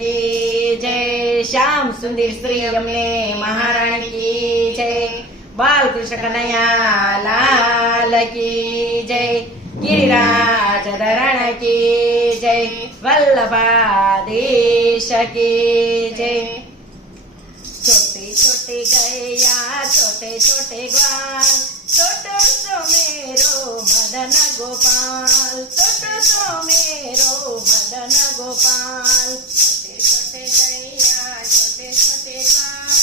की जय। श्याम सुंदर श्री अम्मे महारानी की जय। बाल कृष्ण कन्हैया लाल की जय। गिरिराज धरण की जय। वल्लभाधीश की जय। छोटे छोटे गैया छोटे छोटे ग्वाल, छोटो सो मेरो मदन गोपाल, छोटो सो मेरो मदन गोपाल। छोटे छोटे गैया छोटे छोटे ग्वाल,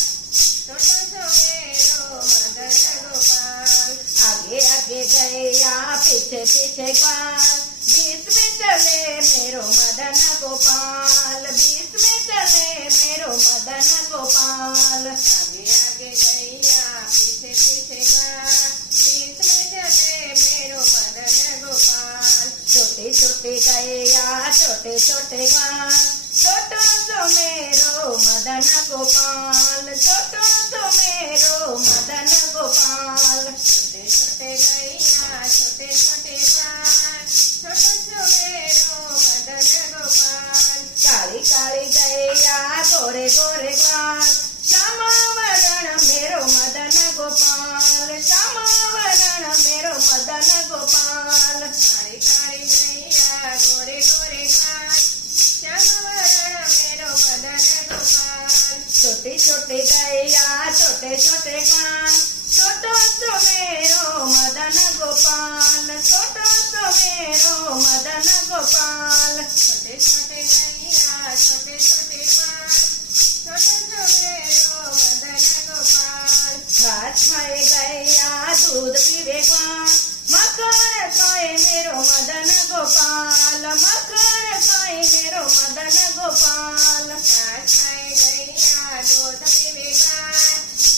छोटो सो मेरो मदन गोपाल। आगे आगे गैया पीछे पीछे ग्वाल, बीच में चले मेरो मदन गोपाल, बीच में चले मेरो मदन गोपाल। आगे आगे गैया पीछे पीछे ग्वाल, बीच में चले मेरो मदन गोपाल। छोटे छोटे गैया छोटे छोटे ग्वाल, छोटो सो मेरो मदन गोपाल, छोटो सो मेरो मदन गोपाल। छोटे छोटे गैया छोटे छोटे ग्वाल, छोटो सो मेरो मदन गोपाल। काली काली गैया गोरे गोरे ग्वाल, श्यामा वरण मेरो मदन गोपाल, श्यामा वरण मेरो मदन गोपाल। काली काली गैया गोरे गोरे ग्वाल, श्यामा वरण मेरो मदन गोपाल। छोटे छोटे गैया छोटे छोटे ग्वाल, छोटो सो मेरो मदन गोपाल, छोटो सो मेरो मदन गोपाल। छोटे छोटे गैया छोटे छोटे ग्वाल, छोटो सो मेरो मदन गोपाल। घास खाए गैया दूध पीवे ग्वाल, मक्खन खाए मेरो मदन गोपाल, मक्खन खाए मेरो मदन गोपाल। घास खाए गैया दूध पीवे ग्वाल,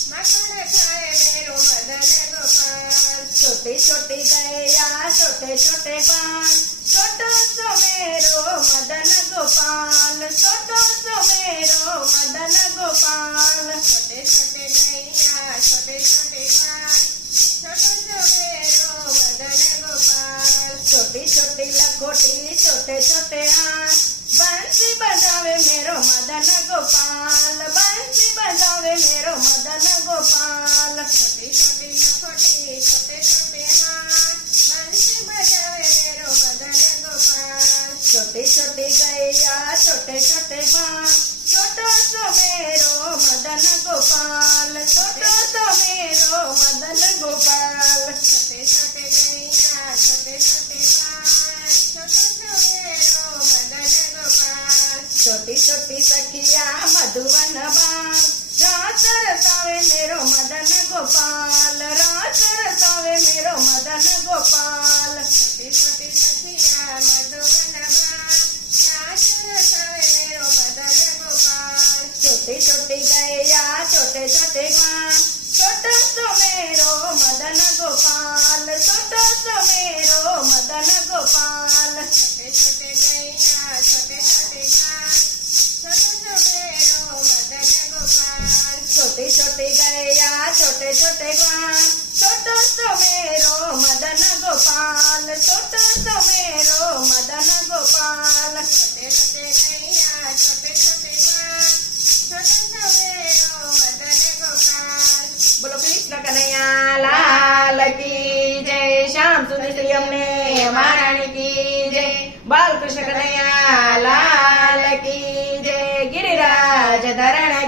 मक्खन खाए मेरो मदन गोपाल। छोटे छोटे गैया छोटे छोटे ग्वाल, छोटो सो मेरो मदन गोपाल, छोटो सो मेरो मदन गोपाल। छोटे छोटे गैया छोटे छोटे ग्वाल, छोटो सो मेरो मदन गोपाल। छोटी छोटी लखोटी छोटे छोटे हाथ, बंसी बजावे मेरो मदन गोपाल, बंसी बजावे मेरो मदन गोपाल। छोटी छोटी लखोटी छोटे छोटे हाथ, बंसी बजावे मेरो मदन गोपाल। छोटी छोटी गैया छोटे छोटे ग्वाल, छोटो सो मेरो मदन गोपाल, छोटो सो मेरो मदन गोपाल। छोटे छोटे गैया छोटे छोटे ग्वाल, छोटो सो मेरो मदन गोपाल। छोटी छोटी सखिया मधुवन बाग, रात रसावे मेरो मदन गोपाल, रात रसावे मेरो मदन गोपाल। छोटी छोटी सखिया मधुवन बाग, रात रसावे मेरो मदन गोपाल। छोटी छोटी गैया छोटे छोटे ग्वाल, छोटो सो मेरो मदन गोपाल, छोटो सो मेरो मदन गोपाल। छोटे छोटे गैया छोटे छोटे ग्वाल, छोटो सो मेरो मदन गोपाल। छोटी छोटी गैया छोटे छोटे ग्वाल, छोटो सो मेरो मदन गोपाल, छोटो सो मेरो मदन गोपाल। छोटे छोटे गैया छोटे छोटे ग्वाल, छोटो सो मेरो मदन गोपाल। बोलो कृष्ण कन्हैया लाल की जय। श्याम सुंदर श्री अम्मे महारानी की जय। बाल कृष्ण कन्हैया लाल की जय। गिरिराज धरण